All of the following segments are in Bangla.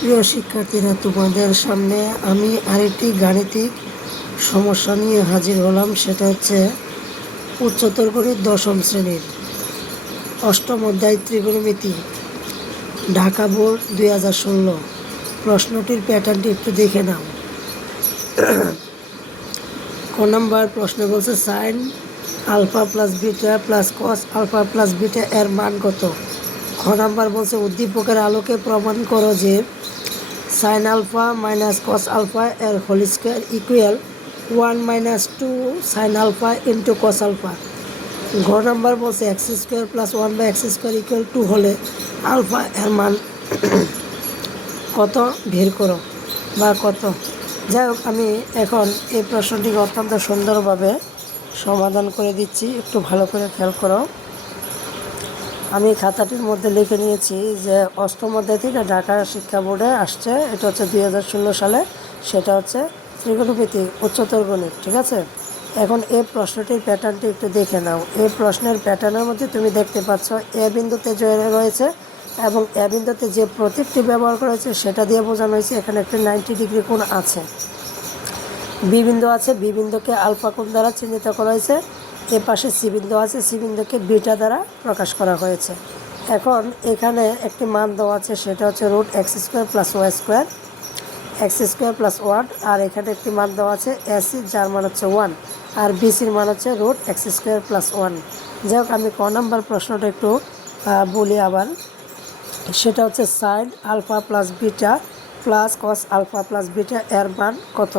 প্রিয় শিক্ষার্থীরা, তোমাদের সামনে আমি আরেকটি গাণিতিক সমস্যা নিয়ে হাজির হলাম। সেটা হচ্ছে উচ্চতর গণিত দশম শ্রেণীর অষ্টম অধ্যায় ত্রিকোণমিতি, ঢাকা বোর্ড 2016। প্রশ্নটির প্যাটার্নটি একটু দেখে নাও। ক নম্বর প্রশ্ন বলছে sine alpha plus beta plus cos alpha plus beta এর মান কত। খ নম্বর বলছে উদ্দীপকের আলোকে প্রমাণ করো যে sine alpha minus cos alpha এর whole square equal 1 - 2 sine alpha into cos alpha. ঘ নাম্বার বলছে x square plus 1/x² equal 2 হলে আলফা এর মান কত বের করো বা কত। যাই হোক, আমি এখন এই প্রশ্নটিকে অত্যন্ত সুন্দরভাবে সমাধান করে দিচ্ছি, একটু ভালো করে খেয়াল করো। আমি খাতাটির মধ্যে লিখে নিয়েছি যে অষ্টম অধ্যায় থেকে ঢাকা শিক্ষা বোর্ডে আসছে, এটা হচ্ছে 2016 সালে, সেটা হচ্ছে ত্রিকোণমিতি উচ্চতর গণিত। ঠিক আছে, এখন এই প্রশ্নটির প্যাটার্নটি একটু দেখে নাও। এই প্রশ্নের প্যাটার্নের মধ্যে তুমি দেখতে পাচ্ছ এ বিন্দুতে যে রয়েছে এবং এ বিন্দুতে যে প্রতীকটি ব্যবহার করা হয়েছে সেটা দিয়ে বোঝানো হয়েছে এখানে একটি 90 ডিগ্রি কোণ আছে। বি বিন্দু আছে, বি বিন্দুকে আলফা কোণ দ্বারা চিহ্নিত করা হয়েছে। এ পাশে সি বিন্দু আছে, সি বিন্দুকে বিটা দ্বারা প্রকাশ করা হয়েছে। এখন এখানে একটি মান দেওয়া আছে, সেটা হচ্ছে √x² + y², x² + 1। আর এখানে একটি মান দেওয়া আছে এসি, যার মান হচ্ছে 1, আর বিসির মান হচ্ছে √x² + 1। যাই হোক, আমি ক নাম্বার প্রশ্নটা একটু বলি আবার। সেটা হচ্ছে sine alpha plus beta plus cos alpha plus beta এর মান কত।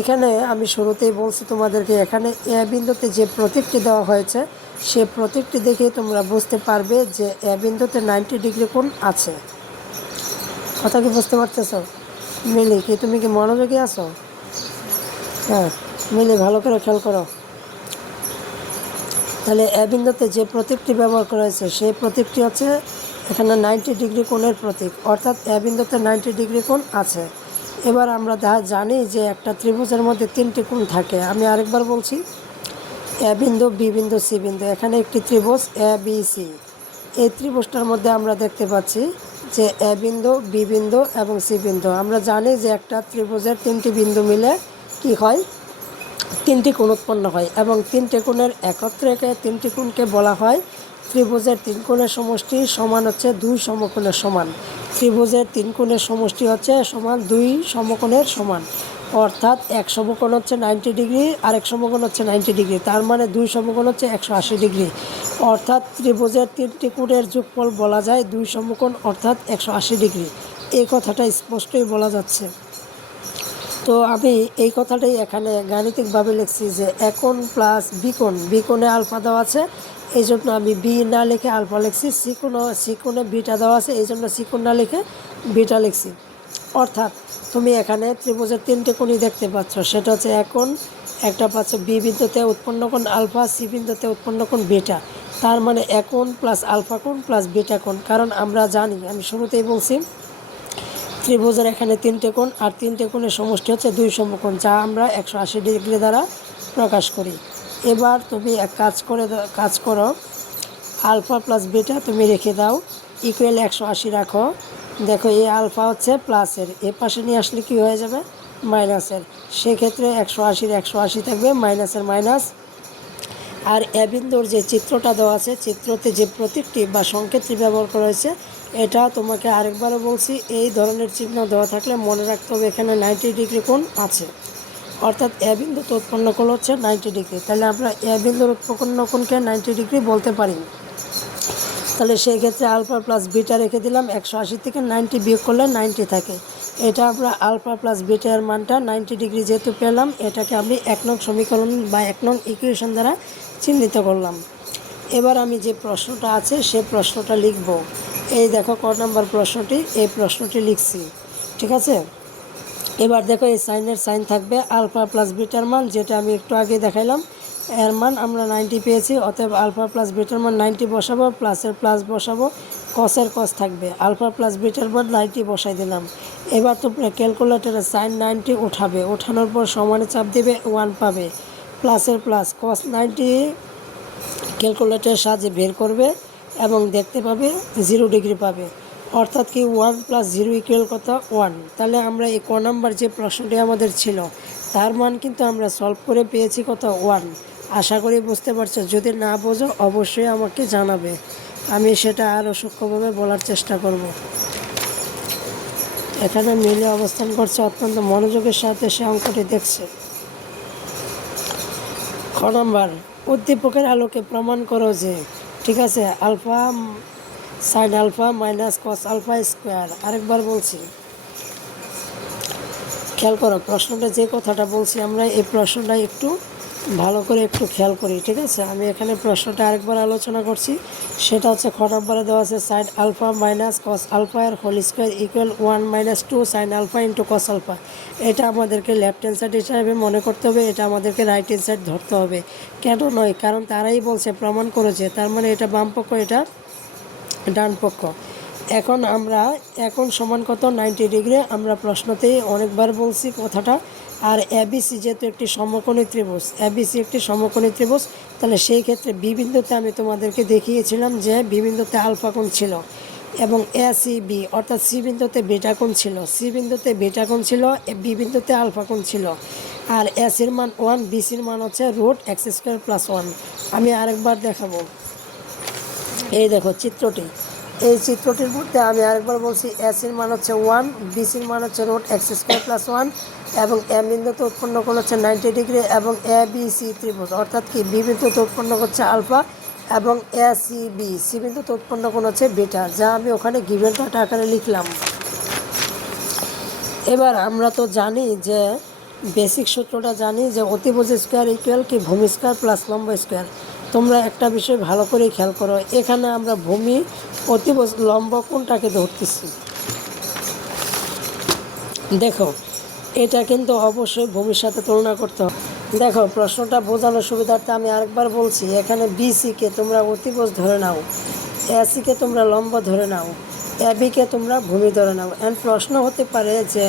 এখানে আমি শুরুতেই বলছি তোমাদেরকে, এখানে এ বিন্দুতে যে প্রতীকটি দেওয়া হয়েছে সে প্রতীকটি দেখে তোমরা বুঝতে পারবে যে এ বিন্দুতে 90 ডিগ্রি কোণ আছে। কথা কি বুঝতে পারতেছ? মিলি, কি তুমি কি মনোযোগী আছো? হ্যাঁ মিলি, ভালো করে খেয়াল করো। তাহলে এ বিন্দুতে যে প্রতীকটি ব্যবহার করা হয়েছে সেই প্রতীকটি হচ্ছে এখানে 90 ডিগ্রি কোণের প্রতীক, অর্থাৎ এ বিন্দুতে 90 ডিগ্রি কোণ আছে। এবার আমরা জানি যে একটা ত্রিভুজের মধ্যে 3টি কোণ থাকে। আমি আরেকবার বলছি, এ বিন্দু, বি বিন্দু, সি বিন্দু। এখানে একটি ত্রিভুজ এ বি সি। এই ত্রিভুজটার মধ্যে আমরা দেখতে পাচ্ছি যে এ বিন্দু, বি বিন্দু এবং সি বিন্দু। আমরা জানি যে একটা ত্রিভুজের 3টি বিন্দু মিলে কি হয়, 3টি কোণ উৎপন্ন হয় এবং 3টি কোণের একত্রে 3টি কোণকে বলা হয় ত্রিভুজের 3 কোণের সমষ্টি সমান হচ্ছে 2 সমকোণের সমান। ত্রিভুজের 3 কোণের সমষ্টি হচ্ছে সমান 2 সমকোণের সমান, অর্থাৎ এক সমকোণ হচ্ছে 90 ডিগ্রি, আরেক সমকোণ হচ্ছে 90 ডিগ্রি, তার মানে 2 সমকোণ হচ্ছে 180 ডিগ্রি। অর্থাৎ ত্রিভুজের 3টি কোণের যোগফল বলা যায় 2 সমকোণ, অর্থাৎ 180 ডিগ্রি। এই কথাটা স্পষ্টই বলা যাচ্ছে। তো আমি এই কথাটাই এখানে গাণিতিকভাবে লিখছি যে এ কোণ প্লাস বি কোণ, বি কোণে আলফা দেওয়া আছে এই জন্য আমি বি না লিখে আলফা লিখছি। সি কোণে বিটা দেওয়া আছে এই জন্য সি কোণ না লিখে বিটা লিখছি। অর্থাৎ তুমি এখানে ত্রিভুজের 3টে কোণই দেখতে পাচ্ছ, সেটা হচ্ছে এ কোণ, একটা পাচ্ছ বি বিন্দুতে উৎপন্ন কোণ আলফা, সি বিন্দুতে উৎপন্ন কোণ বিটা। তার মানে এ কোণ প্লাস আলফা কোণ প্লাস বিটা কোণ। কারণ আমরা জানি, আমি শুরুতেই বলছি, ত্রিভুজের এখানে 3টে কোণ আর 3টে কোণের সমষ্টি হচ্ছে 2 সমকোণ, যা আমরা 180 ডিগ্রি দ্বারা প্রকাশ করি। এবার তুমি এক কাজ করো, আলফা প্লাস বিটা তুমি রেখে দাও, ইকুয়াল 180 রাখো। দেখো এই আলফা হচ্ছে প্লাসের, এ পাশে নিয়ে আসলে কি হয়ে যাবে, মাইনাসের। সেক্ষেত্রে 180 180 থাকবে, মাইনাসের মাইনাস। আর এ বিন্দুর যে চিত্রটা দেওয়া আছে, চিত্রতে যে প্রতীকটি বা সংকেতটি ব্যবহার করা হয়েছে, এটা তোমাকে আরেকবারও বলছি, এই ধরনের চিহ্ন দেওয়া থাকলে মনে রাখতে হবে এখানে 90 ডিগ্রি কোণ আছে, অর্থাৎ এ বিন্দুতে উৎপন্ন কোণ হচ্ছে 90 ডিগ্রি। তাহলে আমরা এ বিন্দুর উৎপন্ন কোণকে 90 ডিগ্রি বলতে পারি। তাহলে সেই ক্ষেত্রে আলফা প্লাস বিটা রেখে দিলাম, 180 থেকে 90 বিয়োগ করলে 90 থাকে। এটা আমরা আলফা প্লাস বিটার মানটা 90 ডিগ্রি যেহেতু পেলাম, এটাকে আমি 1 নং সমীকরণ বা 1 নং ইকুয়েশন দ্বারা চিহ্নিত করলাম। এবার আমি যে প্রশ্নটা আছে সে প্রশ্নটা লিখব। এই দেখো ক নম্বর প্রশ্নটি, এই প্রশ্নটি লিখছি। ঠিক আছে, এবার দেখো এই সাইনের সাইন থাকবে আলফা প্লাস বিটার মান, যেটা আমি একটু আগে দেখাইলাম, এর মান আমরা 90 পেয়েছি। অতএব আলফা প্লাস বিটার মান 90 বসাবো, প্লাসের প্লাস বসাবো, কসের কস থাকবে, আলফা প্লাস বিটার মান 90 বসাই দিলাম। এবার তোমরা ক্যালকুলেটারে সাইন 90 উঠাবে, ওঠানোর পর সমানে চাপ দেবে, 1 পাবে, প্লাসের প্লাস কস 90 ক্যালকুলেটারের সাহায্যে বের করবে এবং দেখতে পাবে 0 ডিগ্রি পাবে। অর্থাৎ কি 1 + 0 ইকুয়াল কত 1। তাহলে আমরা এই ক নাম্বার যে প্রশ্নটি আমাদের ছিল তার মান কিন্তু আমরা সলভ করে পেয়েছি কত 1। আশা করি বুঝতে পারছো, যদি না বোঝো অবশ্যই আমাকে জানাবে, আমি সেটা আরও সূক্ষ্মভাবে বলার চেষ্টা করব। এখানে মিলে অবস্থান করছে, অত্যন্ত মনোযোগের সাথে সে অঙ্কটি দেখছে। খ নাম্বার, উদ্দীপকের আলোকে প্রমাণ করো যে, ঠিক আছে, alpha sine alpha minus cos alpha square. আরেকবার বলছি, খেয়াল করো প্রশ্নটা যে কথাটা বলছি আমরা এই প্রশ্নটা একটু ভালো করে একটু খেয়াল করি, ঠিক আছে। আমি এখানে প্রশ্নটা আরেকবার আলোচনা করছি, সেটা হচ্ছে খ নম্বরে দেওয়া আছে sine alpha minus cos alpha এর whole square equal 1 - 2 sine alpha into cos alpha. এটা আমাদেরকে লেফট হ্যান্ড সাইড হিসাবে মনে করতে হবে, এটা আমাদেরকে রাইট হ্যান্ড সাইড ধরতে হবে। কেন নয়, কারণ তারাই বলছে প্রমাণ করেছে, তার মানে এটা বাম পক্ষ, এটা ডান পক্ষ। এখন সমান কত 90 ডিগ্রি, আমরা প্রশ্নতেই অনেকবার বলছি কথাটা। আর এবিসি যেহেতু একটি সমকোণী ত্রিভুজ, এবিসি একটি সমকোণী ত্রিভুজ, তাহলে সেই ক্ষেত্রে বি বিন্দুতে আমি তোমাদেরকে দেখিয়েছিলাম যে বি বিন্দুতে আলফা কোণ ছিল, এবং এসিবি অর্থাৎ সি বিন্দুতে বিটা কোণ ছিল, সি বিন্দুতে বিটা কোণ ছিল, বি বিন্দুতে আলফা কোণ ছিল। আর এসির মান 1, বিসির মান হচ্ছে √x² + 1। আমি আরেকবার দেখাবো, এই দেখো চিত্রটি, এই চিত্রটির মধ্যে আমি আরেকবার বলছি, এসির মান হচ্ছে 1, বিসির মান হচ্ছে √x² + 1, এবং এম বিন্দুতে উৎপন্ন কোণ হচ্ছে 90 ডিগ্রি, এবং এ বি সি ত্রিভুজ অর্থাৎ কি বি বিন্দুতে উৎপন্ন হচ্ছে আলফা, এবং এ সি বি সি বিন্দুতে উৎপন্ন কোণ হচ্ছে বিটা, যা আমি ওখানে গিভেন ডাটা আকারে লিখলাম। এবার আমরা তো জানি যে বেসিক সূত্রটা জানি যে অতিভুজ স্কোয়ার ইকুয়াল কি ভূমি স্কোয়ার প্লাস লম্ব স্কোয়ার। তোমরা একটা বিষয় ভালো করেই খেয়াল করো, এখানে আমরা ভূমি, অতিভুজ, লম্ব কোনটাকে ধরতেছি। দেখো এটা কিন্তু অবশ্যই ভূমির সাথে তুলনা করতে হবে। দেখো প্রশ্নটা বোঝানোর সুবিধার্থে আমি আরেকবার বলছি, এখানে বিসিকে তোমরা অতিভুজ ধরে নাও, এসিকে তোমরা লম্ব ধরে নাও, এবিকে তোমরা ভূমি ধরে নাও। অ্যান্ড প্রশ্ন হতে পারে যে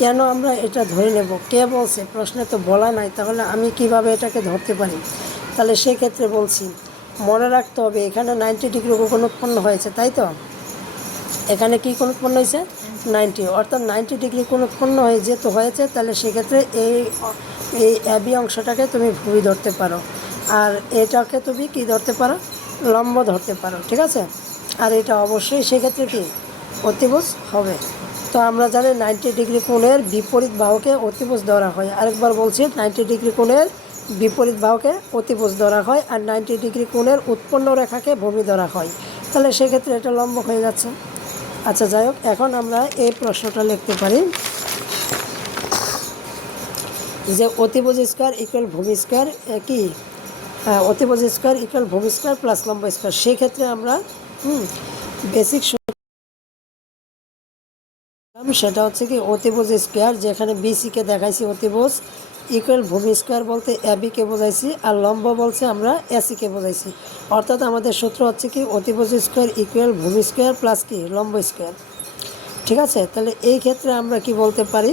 কেন আমরা এটা ধরে নেব, কে বলছে, প্রশ্নে তো বলা নাই, তাহলে আমি কিভাবে এটাকে ধরতে পারি। তাহলে সেক্ষেত্রে বলছি, মনে রাখতে হবে এখানে 90 ডিগ্রি কোণ উৎপন্ন হয়েছে, তাই তো। এখানে কি কোণ উৎপন্ন হয়েছে 90, অর্থাৎ 90 ডিগ্রি কোণ উৎপন্ন হয়ে যেহেতু হয়েছে, তাহলে সেক্ষেত্রে এই এবি অংশটাকে তুমি ভূমি ধরতে পারো, আর এটাকে তুমি কি ধরতে পারো, লম্ব ধরতে পারো, ঠিক আছে। আর এটা অবশ্যই সেক্ষেত্রে কি অতিভুজ হবে। তো আমরা জানি 90 ডিগ্রি কোণের বিপরীত বাহুকে অতিভুজ ধরা হয়। আরেকবার বলছি, 90 ডিগ্রি কোণের বিপরীত বাহুকে অতিভুজ ধরা হয়, আর 90 ডিগ্রি কোণের উৎপন্ন রেখাকে ভূমি ধরা হয়। তাহলে সেক্ষেত্রে এটা লম্ব হয়ে যাচ্ছে। আচ্ছা যাই হোক, এখন আমরা এই প্রশ্নটা লিখতে পারি যে অতিভুজ স্কোয়ার ইকুয়াল ভূমি স্কোয়ার কি, অতিভুজ স্কোয়ার ইকুয়াল ভূমি স্কোয়ার প্লাস লম্ব স্কোয়ার। সেক্ষেত্রে আমরা বেসিক সেটা হচ্ছে কি অতিভুজ স্কোয়ার, যেখানে বিসিকে দেখাইছি অতিভুজ, ইকুয়াল ভূমি স্কোয়ার বলতে এবিকে বোঝাইছি, আর লম্ব বলছে আমরা এসিকে বোঝাইছি। অর্থাৎ আমাদের সূত্র হচ্ছে কি অতিভুজ স্কোয়ার ইকুয়াল ভূমি স্কোয়ার প্লাস কি লম্ব স্কোয়ার, ঠিক আছে। তাহলে এই ক্ষেত্রে আমরা কি বলতে পারি,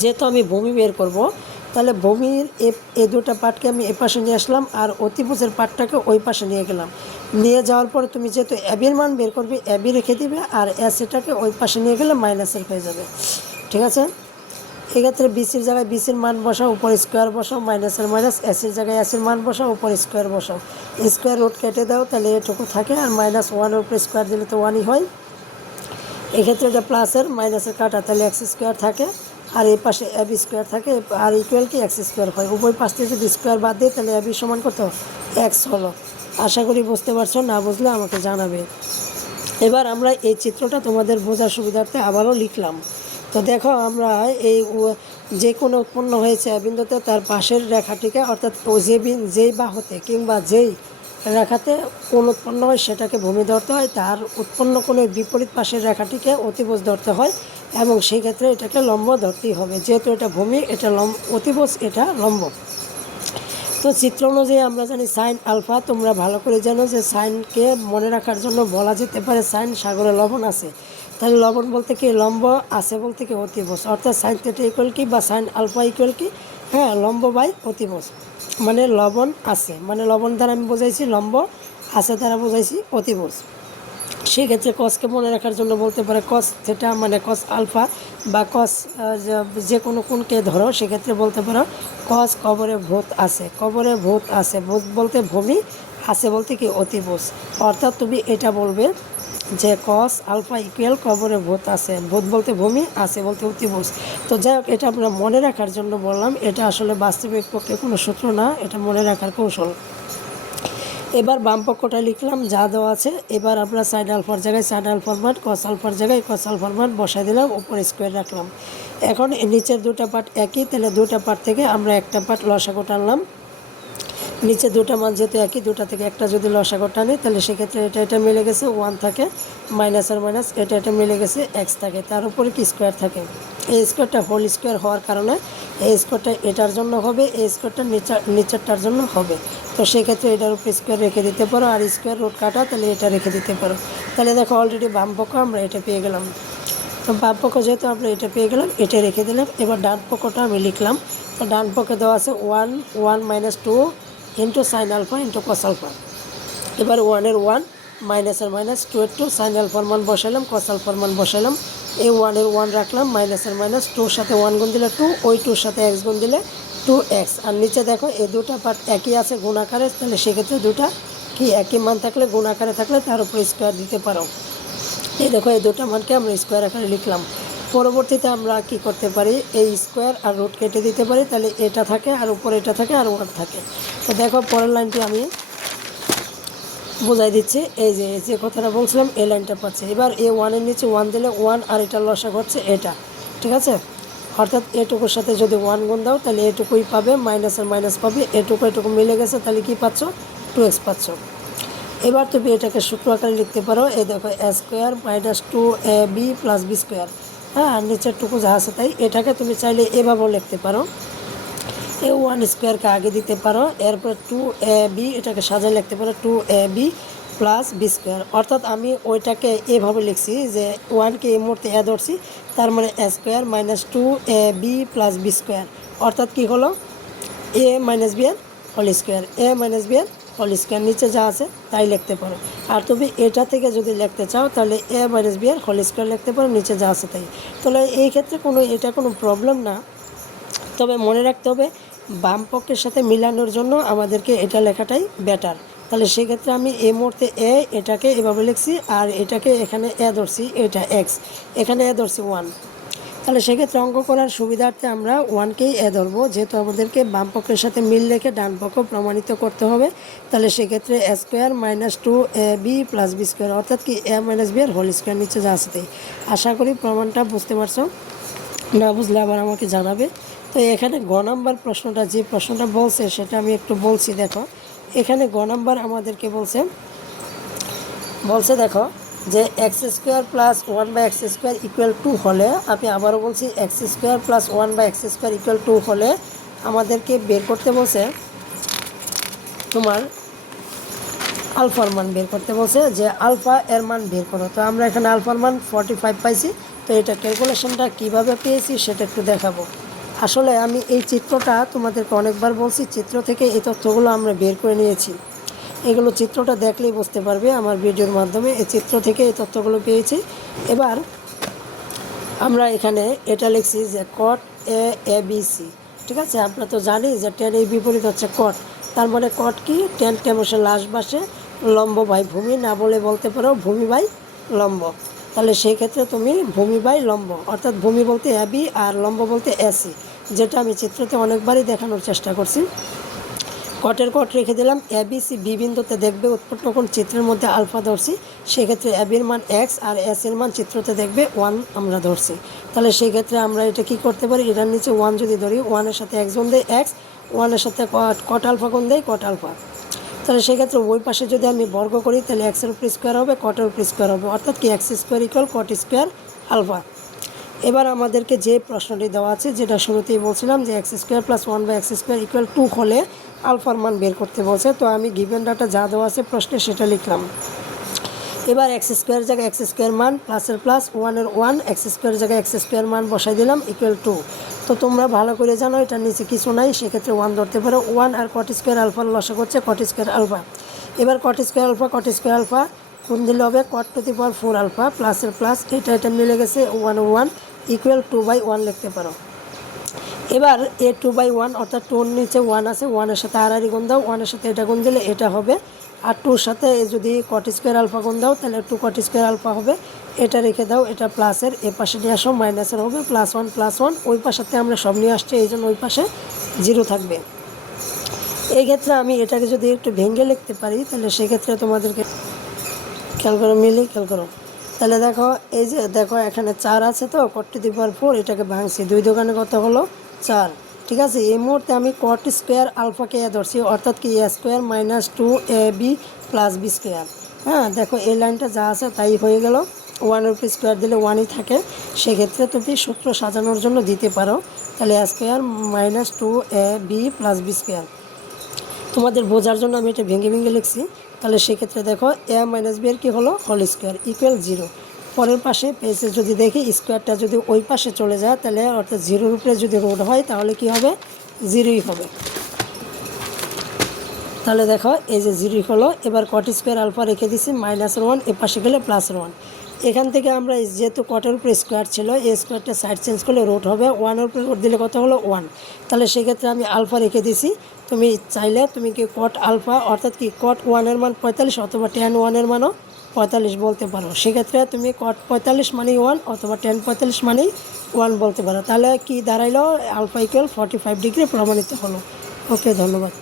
যেহেতু আমি ভূমি বের করব, তাহলে ভূমির এই দুটো পার্টকে আমি এ পাশে নিয়ে আসলাম, আর অতিভুজের পার্টটাকে ওই পাশে নিয়ে গেলাম। নিয়ে যাওয়ার পরে তুমি যেহেতু এবির মান বের করবে, এবি রেখে দিবে, আর এসিটাকে ওই পাশে নিয়ে গেলে মাইনাসের হয়ে যাবে, ঠিক আছে। এক্ষেত্রে বিসির জায়গায় বিসির মান বসাও, উপর স্কোয়ার বসাও, মাইনাসের মাইনাস, এসির জায়গায় এসির মান বসাও, উপর স্কোয়ার বসাও, স্কোয়ার রুট কেটে দাও, তাহলে এটুকু থাকে, আর -1-এর উপর স্কোয়ার দিলে তো 1ই হয়। এক্ষেত্রে এটা প্লাসের মাইনাসের কাটা, তাহলে x² থাকে, আর এই পাশে এবি স্কোয়ার থাকে, আর ইকুয়াল কি x² হয়। উভয় পাশ থেকে যদি স্কোয়ার বাদ দিই, তাহলে এবি সমান কত এক্স হলো। আশা করি বুঝতে পারছো, না বুঝলে আমাকে জানাবে। এবার আমরা এই চিত্রটা তোমাদের বোঝার সুবিধার্থে আবারও লিখলাম। তো দেখো আমরা এই যে কোনো উৎপন্ন হয়েছে বিন্দুতে, তার পাশের রেখাটিকে, অর্থাৎ যেই বাহুতে কিংবা যেই রেখাতে কোণ উৎপন্ন হয় সেটাকে ভূমি ধরতে হয়, তার উৎপন্ন কোণের বিপরীত পাশের রেখাটিকে অতিভুজ ধরতে হয়, এবং সেই ক্ষেত্রে এটাকে লম্ব ধরতেই হবে। যেহেতু এটা ভূমি, এটা অতিভুজ, এটা লম্ব। তো চিত্র অনুযায়ী আমরা জানি সাইন আলফা, তোমরা ভালো করে জানো যে সাইনকে মনে রাখার জন্য বলা যেতে পারে সাইন সাগরে লবণ আছে। তাহলে লবণ বলতে কি লম্ব, আছে বলতে কি অতিভুজ, অর্থাৎ সাইন থিটা ইকুয়াল কি বা সাইন আলফা ইকুয়াল কি, হ্যাঁ, লম্ব বাই অতিভুজ। মানে লবণ আছে, মানে লবণ দ্বারা আমি বোঝাইছি লম্ব, আছে দ্বারা বোঝাইছি অতিভুজ। সেক্ষেত্রে কসকে মনে রাখার জন্য বলতে পারে কস থিটা মানে কস আলফা, বা কস যে কোনো কোণকে ধরো, সেক্ষেত্রে বলতে পারো কস কবরে ভূত আছে, কবরে ভূত আছে, ভূত বলতে ভূমি, আছে বলতে কি অতিভুজ। অর্থাৎ তুমি এটা বলবে যে কস আলফা ইকুয়াল কবরে ভূত আছে, ভূত বলতে ভূমি, আছে বলতে অতিভুজ। তো যাই হোক, এটা আমরা মনে রাখার জন্য বললাম, এটা আসলে বাস্তবিক পক্ষে কোনো সূত্র না, এটা মনে রাখার কৌশল। এবার বাম পক্ষটা লিখলাম যা দেওয়া আছে। এবার আমরা সাইন আলফার জায়গায় সাইন আলফার মান, কস আলফার জায়গায় কস আলফার মান বসাই দিলাম, উপরে স্কোয়ার রাখলাম। এখন নিচের দুটো পার্ট একই, তাহলে দুটো পার্ট থেকে আমরা একটা পার্ট লসাগু টানলাম। নিচে দুটো মান যেহেতু একই, দুটা থেকে একটা যদি লসাগু টানি, তাহলে সেক্ষেত্রে এটা মিলে গেছে 1 থাকে, মাইনাস আর মাইনাস এটা মিলে গেছে x থাকে, তার উপরে কি স্কোয়ার থাকে। এই স্কোয়ারটা হোল স্কোয়ার হওয়ার কারণে এই স্কোয়ারটা এটার জন্য হবে, এই স্কোয়ারটা নিচেরটার জন্য হবে। তো সেক্ষেত্রে এটার উপর স্কোয়ার রেখে দিতে পারো, আর স্কোয়ার রুট কাটা, তাহলে এটা রেখে দিতে পারো। তাহলে দেখো অলরেডি বাম পক্ষ আমরা এটা পেয়ে গেলাম। তো বাম পক্ষ যেহেতু আমরা এটা পেয়ে গেলাম, এটা রেখে দিলাম। এবার ডান পক্ষটা আমি লিখলাম। তো ডান পক্ষে দেওয়া আছে 1 2 into sine alpha into cos alpha. এবার 1-এর 1 মাইনাসের মাইনাস, 2-এর 2 সাইন আলফার মান বসালাম, কস আলফার মান বসালাম। এই 1-এর 1 রাখলাম, মাইনাসের মাইনাস, 2-র সাথে 1 গুণ দিলে 2, ওই 2-র সাথে x গুণ দিলে 2x। আর নিচে দেখো এই দুটা পার্ট একই আছে গুণাকারে, তাহলে সেক্ষেত্রে দুটা কি একই মান থাকলে গুণাকারে থাকলে তার উপর স্কোয়ার দিতে পারো। এই দেখো এই দুটা মানকে আমরা স্কোয়ার আকারে লিখলাম। পরবর্তীতে আমরা কি করতে পারি, এই স্কোয়ার আর রুট কেটে দিতে পারি, তাহলে এটা থাকে আর উপরে এটা থাকে আর 1 থাকে। তো দেখো পরের লাইনটি আমি বোঝাই দিচ্ছি। এই যে কথাটা বলছিলাম এই লাইনটা পাচ্ছে। এবার এই 1-এর নিচে 1 দিলে 1 আর এটা লসাগু হচ্ছে এটা, ঠিক আছে। অর্থাৎ এটুকুর সাথে যদি 1 গুণ দাও তাহলে এটুকুই পাবে, মাইনাস আর মাইনাস পাবে, এটুকু মিলে গেছে, তাহলে কি পাচ্ছ 2x পাচ্ছ। এবার তুমি এটাকে সূত্র আকারে লিখতে পারো। এই দেখো a square minus 2ab plus b square, হ্যাঁ, আর নিচেরটুকু যা আছে তাই। এটাকে তুমি চাইলে এভাবেও লিখতে পারো, এ 1 স্কোয়ারকে আগে দিতে পারো, এরপর 2ab এটাকে সাজায় লিখতে পারো 2ab প্লাস বি স্কোয়ার। অর্থাৎ আমি ওইটাকে এভাবে লিখছি যে 1কে এই মুহূর্তে এ ধরছি, তার মানে a square minus 2ab plus b square. অর্থাৎ কী হলো, a মাইনাস বি এর whole square, a minus b এর হোল স্কোয়ার, নিচে যা আছে তাই লিখতে পারো। আর তুমি এটা থেকে যদি লিখতে চাও তাহলে a মাইনাস বি এর হোল স্কোয়ার লিখতে পারো, নিচে যা আছে তাই। তাহলে এই ক্ষেত্রে এটা কোনো প্রবলেম না। তবে মনে রাখতে হবে বাম পক্ষের সাথে মিলানোর জন্য আমাদেরকে এটা লেখাটাই বেটার। তাহলে সেক্ষেত্রে আমি এই মুহূর্তে এটাকে এভাবে লিখছি, আর এটাকে এখানে ধরছি, এটা x, এখানে ধরছি 1। তাহলে সেক্ষেত্রে অঙ্ক করার সুবিধার্থে আমরা 1কেই ধরবো, যেহেতু আমাদেরকে বাম পক্ষের সাথে মিল রেখে ডান পক্ষ প্রমাণিত করতে হবে। তাহলে সেক্ষেত্রে a square minus 2ab plus b square, অর্থাৎ কি a মাইনাস বি এর হোল স্কোয়ার, নিচে যা আছে তাই। আশা করি প্রমাণটা বুঝতে পারছো, না বুঝলে আবার আমাকে জানাবে। তো এখানে গ নাম্বার প্রশ্নটা, যে প্রশ্নটা বলছে সেটা আমি একটু বলছি। দেখো এখানে গ নাম্বার আমাদেরকে বলছে দেখো যে x square plus 1/x square equal 2 হলে, আমি আবারও বলছি x square plus 1/x square equal 2 হলে আমাদেরকে বের করতে বলছে তোমার আলফার মান বের করতে বলছে, যে আলফা এর মান বের করো। তো আমরা এখানে আলফার মান 45 পাইছি। তো এটা ক্যালকুলেশনটা কীভাবে পেয়েছি সেটা একটু দেখাবো। আসলে আমি এই চিত্রটা তোমাদেরকে অনেকবার বলছি, চিত্র থেকে এই তথ্যগুলো আমরা বের করে নিয়েছি। এগুলো চিত্রটা দেখলেই বুঝতে পারবে আমার ভিডিওর মাধ্যমে, এই চিত্র থেকে এই তথ্যগুলো পেয়েছি। এবার আমরা এখানে এটা লিখছি যে কট এ বি সি, ঠিক আছে। আমরা তো জানি যে টেন এর বিপরীত হচ্ছে কট, তার মানে কট কি, টেন বসে লাস্ট বাসে লম্ব বাই ভূমি, না বলে বলতে পারো ভূমি বাই লম্ব। তাহলে সেই ক্ষেত্রে তুমি ভূমি বাই লম্ব, অর্থাৎ ভূমি বলতে এবি আর লম্ব বলতে এসি, যেটা আমি চিত্রতে অনেকবারই দেখানোর চেষ্টা করছি। কটের কট রেখে দিলাম, এবিসি বি বিন্দুতে দেখবে উৎপন্ন কোণ চিত্রের মধ্যে আলফা ধরছি, সেক্ষেত্রে এবির মান x আর এস এর মান চিত্রতে দেখবে 1 আমরা ধরছি। তাহলে সেই ক্ষেত্রে আমরা এটা কি করতে পারি, এটার নিচে 1 যদি ধরি, 1-এর সাথে x গুণ দেয় x, 1-এর সাথে কট আলফা গুণ দেয় কট আলফা। তাহলে সেক্ষেত্রে ওই পাশে যদি আমি বর্গ করি তাহলে এক্সের উপর স্কোয়ার হবে, কটের উপর স্কোয়ার হবে, অর্থাৎ কি x square equal cot square alpha. এবার আমাদেরকে যে প্রশ্নটি দেওয়া আছে, যেটা শুরুতেই বলছিলাম যে x square plus 1/x square equal 2 হলে আলফার মান বের করতে বলছে। তো আমি গিভেন ডাটা যা দেওয়া আছে প্রশ্নে সেটা লিখলাম। এবার এক্স স্কোয়ার জায়গায় এক্স স্কোয়ার মান, প্লাসের প্লাস, 1-এর 1, এক্স স্কোয়ার জায়গায় এক্স স্কোয়ার মান বসাই দিলাম ইকুয়াল 2। তো তোমরা ভালো করে জানো এটার নিচে কিছু নাই, সেক্ষেত্রে 1 ধরতে পারো। 1 আর কট স্কোয়ার আলফার লসাগু হচ্ছে কট স্কোয়ার আলফা। এবার কট স্কোয়ার আলফা কোন দিলে হবে cot to the power 4 alpha প্লাসের প্লাস এটা মিলে গেছে 1/1 ইকুয়াল 2/1 লিখতে পারো। এবার এ 2/1 অর্থাৎ 2 নিচে 1 আছে, 1-এর সাথে আর গুণ দাও, 1-এর সাথে এটা গুণ দিলে এটা হবে, আর 2-র সাথে যদি কট স্কোয়ার আলফা গুণ দাও তাহলে 2 কট স্কোয়ার আলফা হবে। এটা রেখে দাও, এটা প্লাসের এ পাশে নিয়ে আসো, মাইনাসের হবে +1 ওই পাশাতে আমরা সব নিয়ে আসছি, এই জন্য ওই পাশে 0 থাকবে। এই ক্ষেত্রে আমি এটাকে যদি একটু ভেঙে লিখতে পারি তাহলে সেক্ষেত্রে তোমাদেরকে খেয়াল করো, খেয়াল করো, তাহলে দেখো এই যে দেখো এখানে 4 আছে, তো কট টু দি পাওয়ার 4 এটাকে ভাঙছি, 2 দোকানে কত হলো 4, ঠিক আছে। এই মুহূর্তে আমি কট স্কোয়ার আলফাকে ধরছি, অর্থাৎ কি a square minus 2ab plus b square. হ্যাঁ দেখো এই লাইনটা যা আছে তাই হয়ে গেল, 1-এর উপর স্কোয়ার দিলে 1ই থাকে, সেক্ষেত্রে তুমি সূত্র সাজানোর জন্য দিতে পারো, তাহলে a square minus 2ab plus b square. তোমাদের বোঝার জন্য আমি এটা ভেঙে লিখছি, তাহলে সেক্ষেত্রে দেখো a মাইনাস বি এর কী হলো হোল স্কোয়ার ইকুয়াল 0। পরের পাশে পেজে যদি দেখি স্কোয়ারটা যদি ওই পাশে চলে যায় তাহলে অর্থাৎ 0-র উপরে যদি রোড হয় তাহলে কি হবে 0ই হবে। তাহলে দেখো এই যে 0 হলো। এবার কট স্কোয়ার আলফা রেখে দিছি -1, এ পাশে গেলে +1। এখান থেকে আমরা যেহেতু কটের উপরে স্কোয়ার ছিল, এই স্কোয়ারটা সাইড চেঞ্জ করলে রুট হবে, 1-এর উপরে রুট দিলে কত হলো 1। তাহলে সেক্ষেত্রে আমি আলফা রেখে দিছি, তুমি চাইলে তুমি কি কট আলফা অর্থাৎ কি কট 1-এর মান 45 অথবা tan 1-এর মানও 45 বলতে পারো। সেক্ষেত্রে তুমি কট 45 মানেই 1 অথবা tan 45 মানেই 1 বলতে পারো। তাহলে কি দাঁড়াইলো আলফা ইকুয়াল 45 ডিগ্রি প্রমাণিত হলো। ওকে, ধন্যবাদ।